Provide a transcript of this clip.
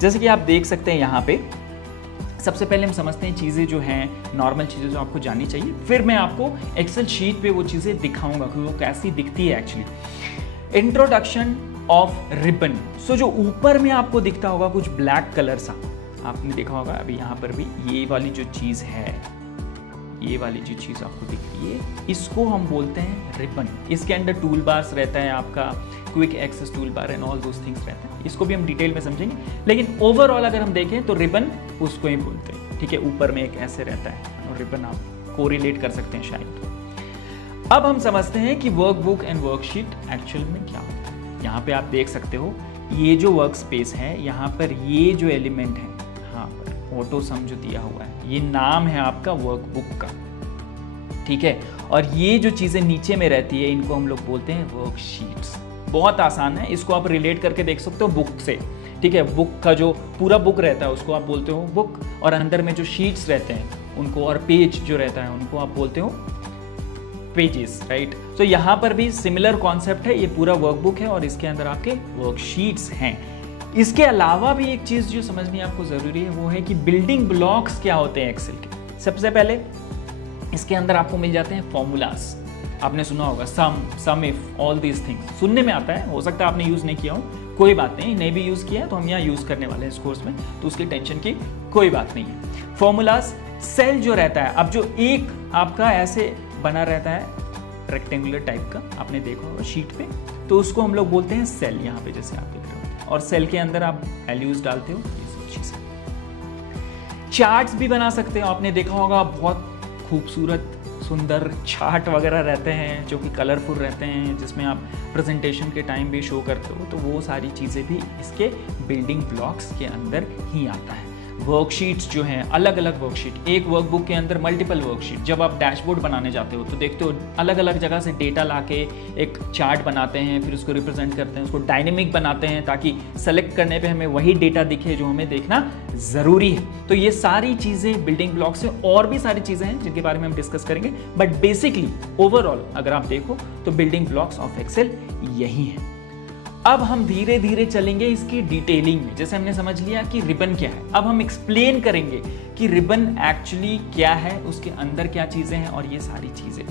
जैसे कि आप देख सकते हैं यहाँ पे, सबसे पहले हम समझते हैं चीज़ें जो हैं, नॉर्मल चीज़ें जो आपको जाननी चाहिए, फिर मैं आपको एक्सेल शीट पे वो चीज़ें दिखाऊंगा कि वो कैसी दिखती है actually. Introduction of ribbon. So जो ऊपर में आपको दिखता होगा कुछ ब्लैक कलर सा, आपने देखा होगा अभी यहाँ पर भी, ये वाली जो चीज़ है, ये वाली जो चीज़ आपको दिख रही है, इसको हम बोलते हैं रिबन। इसके अंदर टूल बार्स रहता है, आपका quick access toolbar and all those things रहते हैं। इसको भी हम डिटेल में समझेंगे, लेकिन ओवरऑल अगर हम देखें तो रिबन उसको ही बोलते हैं, ठीक है। ऊपर में एक ऐसे रहता है और रिबन आप कोरिलेट कर सकते हैं शायद। अब हम समझते हैं कि वर्कबुक एंड वर्कशीट एक्चुअल में क्या होता है। यहाँ पे आप देख सकते हो, ये जो वर्क स्पेस है, यहाँ पर ये जो एलिमेंट है, हाँ पर ऑटो सम जो दिया हुआ है, ये नाम है आपका वर्कबुक का, ठीक है। और ये जो चीज़ें नीचे में रहती है, इनको हम लोग बोलते हैं वर्कशीट्स। बहुत आसान है, इसको आप रिलेट करके देख सकते हो बुक से, ठीक है। बुक का जो पूरा बुक रहता है उसको आप बोलते हो बुक, और अंदर में जो शीट्स रहते हैं उनको, और पेज जो रहता है उनको आप बोलते हो पेजेस, राइट। तो यहाँ पर भी सिमिलर कॉन्सेप्ट है, ये पूरा वर्कबुक है और इसके अंदर आपके वर्कशीट्स हैं। इसके अलावा भी एक चीज़ जो समझनी आपको ज़रूरी है, वो है कि बिल्डिंग ब्लॉक्स क्या होते हैं एक्सेल के। सबसे पहले इसके अंदर आपको मिल जाते हैं फॉर्मूलाज। आपने सुना होगा सम इफ, ऑल दीज थिंग्स, सुनने में आता है, हो सकता है आपने यूज़ नहीं किया हो, कोई बात नहीं भी यूज़ किया है तो हम यहाँ यूज़ करने वाले हैं इस कोर्स में, तो उसकी टेंशन की कोई बात नहीं है। फॉर्मूलाज, सेल जो रहता है, अब जो एक आपका ऐसे बना रहता है रेक्टेंगुलर टाइप का, आपने देखा होगा शीट पे, तो उसको हम लोग बोलते हैं सेल। यहाँ पे जैसे आप देख रहे हो, और सेल के अंदर आप वैल्यूज डालते हो, ये सब चीज़ें। चार्ट्स भी बना सकते हो, आपने देखा होगा बहुत खूबसूरत सुंदर चार्ट वगैरह रहते हैं जो कि कलरफुल रहते हैं, जिसमें आप प्रेजेंटेशन के टाइम भी शो करते हो, तो वो सारी चीज़ें भी इसके बिल्डिंग ब्लॉक्स के अंदर ही आता है। वर्कशीट्स जो हैं, अलग अलग वर्कशीट, एक वर्कबुक के अंदर मल्टीपल वर्कशीट। जब आप डैशबोर्ड बनाने जाते हो तो देखते हो अलग अलग जगह से डेटा लाके एक चार्ट बनाते हैं, फिर उसको रिप्रेजेंट करते हैं, उसको डायनेमिक बनाते हैं ताकि सेलेक्ट करने पे हमें वही डेटा दिखे जो हमें देखना ज़रूरी है। तो ये सारी चीज़ें बिल्डिंग ब्लॉक्स हैं, और भी सारी चीज़ें हैं जिनके बारे में हम डिस्कस करेंगे, बट बेसिकली ओवरऑल अगर आप देखो तो बिल्डिंग ब्लॉक्स ऑफ एक्सेल यही है। अब हम धीरे धीरे चलेंगे इसकी डिटेलिंग में। जैसे हमने समझ लिया कि रिबन क्या है, अब हम एक्सप्लेन करेंगे कि रिबन एक्चुअली क्या है, उसके अंदर क्या चीज़ें हैं और ये सारी चीज़ें।